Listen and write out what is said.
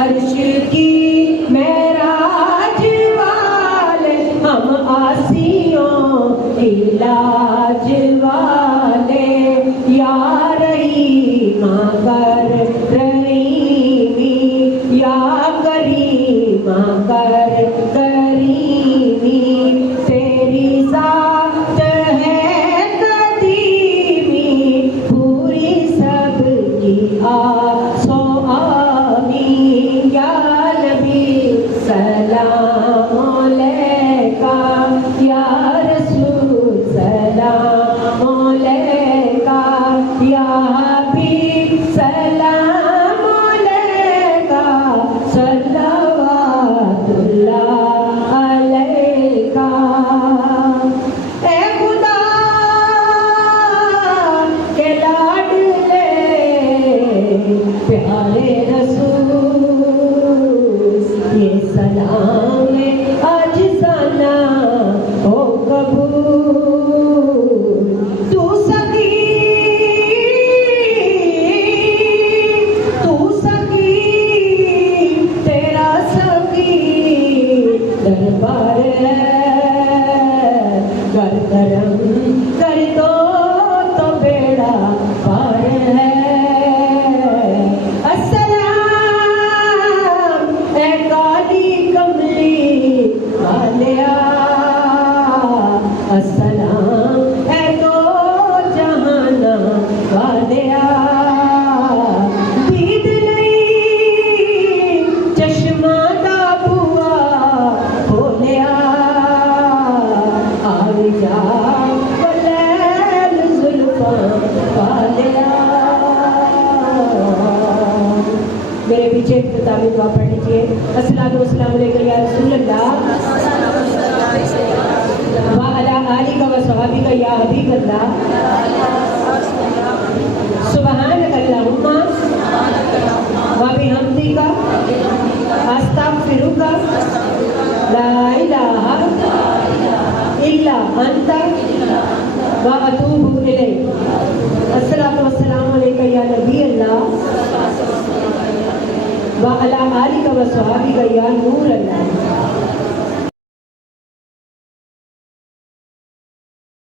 अर्श की महराज वाले हम आसियों इलाज वाले या रहीमा कर रहीमी या करीमा कर करीमी तेरी ज़ात है कदीमी पूरी सबकी आसो आमीन या नबी सलाम अलैका या रसूल सलाम अलैका या हबीब सलाम अलैका सल्लल्लाहु अलैका। ए खुदा के लाडले प्यारे रसूल ये सलाम आज सना हो कबूल तू सखी तेरा सखी दरबार है कर करम कर दो तो बेड़ा पार है। अस्सलाम ए काली कमली वालिया अस्सलाम ए दो जहाना वालिया दीद नहीं चश्मा दा बुआ खोलिया आ जा वलैल जुल्फा वालिया। मेरे पीछे इख्तितामी दुआ पढ़ लीजिए। अस्सलातु वस्सलामु अलैका या रसूल अल्लाह व अला आलिका व सहाबिका या हबीब अल्लाह सुब्हानक अल्लाहुम्मा व बिहम्दिका अस्तगफिरुका ला इलाहा इल्ला अंता व अतूबु इलैक। अस्सलातु वस्सलामु अलैका या नबी अल्लाह व अला आलिका व सहाबिका या नूर अल्लाह।